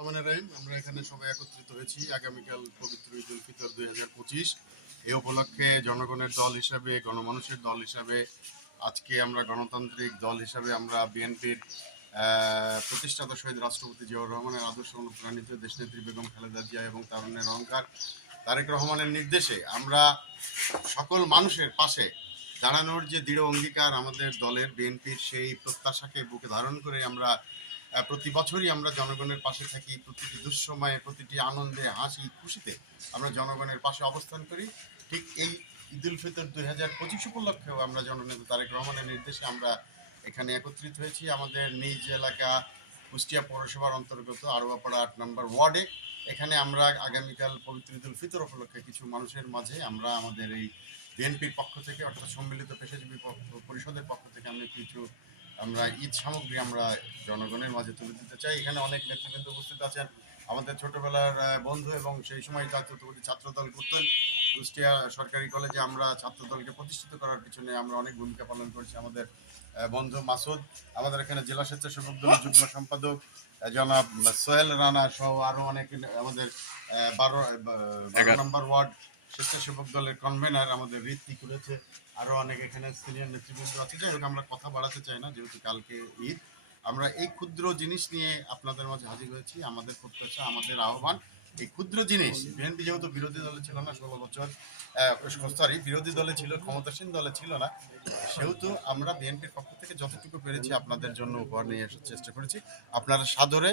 আমরা এখানে সবাই একত্রিত হয়েছি আগামীকাল পবিত্র ঈদ উল ফিতর 2025। এই উপলক্ষে জনগণের দল হিসাবে, গণমানুষের দল হিসাবে, আজকে আমরা গণতান্ত্রিক দল হিসাবে আমরা বিএনপির প্রতিষ্ঠাতা শহীদ রাষ্ট্রপতি জিয়াউর রহমানের আদর্শ অনুপ্রাণিত দেশনেত্রী বেগম খালেদা জিয়া এবং তারুণ্যের অহংকার তারেক রহমানের নির্দেশে আমরা সকল মানুষের পাশে দাঁড়ানোর যে দৃঢ় অঙ্গীকার আমাদের দলের বিএনপির, সেই প্রত্যাশাকে বুকে ধারণ করে আমরা প্রতি বছরই আমরা জনগণের পাশে থাকি। প্রতিটি দুঃসময়ে, প্রতিটি আনন্দে, হাসি খুশিতে আমরা জনগণের পাশে অবস্থান করি। ঠিক এই ঈদ উল ফিতর 2025 উপলক্ষেও আমরা জননেতা তারেক রহমানের নির্দেশে আমরা এখানে একত্রিত হয়েছি। আমাদের নিজ এলাকা কুষ্টিয়া পৌরসভার অন্তর্গত আরোয়াপাড়া 8 নম্বর ওয়ার্ডে এখানে আমরা আগামীকাল পবিত্র ঈদ উল ফিতর উপলক্ষে কিছু মানুষের মাঝে আমরা আমাদের এই বিএনপির পক্ষ থেকে, অর্থাৎ সম্মিলিত পেশাজীবী পরিষদের পক্ষ থেকে আমরা ঈদ সামগ্রী আমরা জনগণের মাঝে তুলে দিতে চাই। এখানে অনেক নেতৃবৃন্দ উপস্থিত আছেন, আমাদের ছোটবেলার বন্ধু এবং সেই সময় ছাত্রদল করতেন। কুষ্টিয়া সরকারি কলেজে আমরা ছাত্রদলকে প্রতিষ্ঠিত করার পিছনে আমরা অনেক ভূমিকা পালন করেছি। আমাদের বন্ধু মাসুদ, আমাদের এখানে জেলা স্বেচ্ছাসেবক দলের যুগ্ম সম্পাদক জনাব সোহেল রানা সহ আরও অনেক, আমাদের 12 নম্বর ওয়ার্ড স্বেচ্ছাসেবক দলের কনভেনার আমাদের ঋত্বিক রয়েছে, আরও অনেক এখানে সিনিয়র নেতৃবৃন্দ আছে। যাই হোক, আমরা কথা বাড়াতে চাই না, যেহেতু কালকে ঈদ। আমরা এই ক্ষুদ্র জিনিস নিয়ে আপনাদের মাঝে হাজির হয়েছি। আমাদের প্রত্যাশা, আমাদের আহ্বান, এই ক্ষুদ্র জিনিস, বিএনপি যেহেতু বিরোধী দলে ছিল না 16 বছর, বিরোধী দলে ছিল, ক্ষমতাসীন দলে ছিল না, সেহেতু আমরা বিএনপির পক্ষ থেকে যতটুকু পেরেছি আপনাদের জন্য উপহার নিয়ে আসার চেষ্টা করেছি। আপনারা সাদরে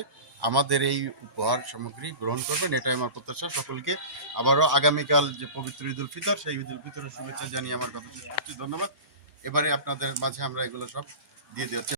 আমাদের এই উপহার সামগ্রী গ্রহণ করবেন, এটাই আমার প্রত্যাশা। সকলকে আবারও আগামীকাল যে পবিত্র ঈদ উল ফিতর, সেই ঈদ উল ফিতরের শুভেচ্ছা জানিয়ে আমার কথা শেষ করছি। ধন্যবাদ। এবারে আপনাদের মাঝে আমরা এগুলো সব দিয়ে দিচ্ছি।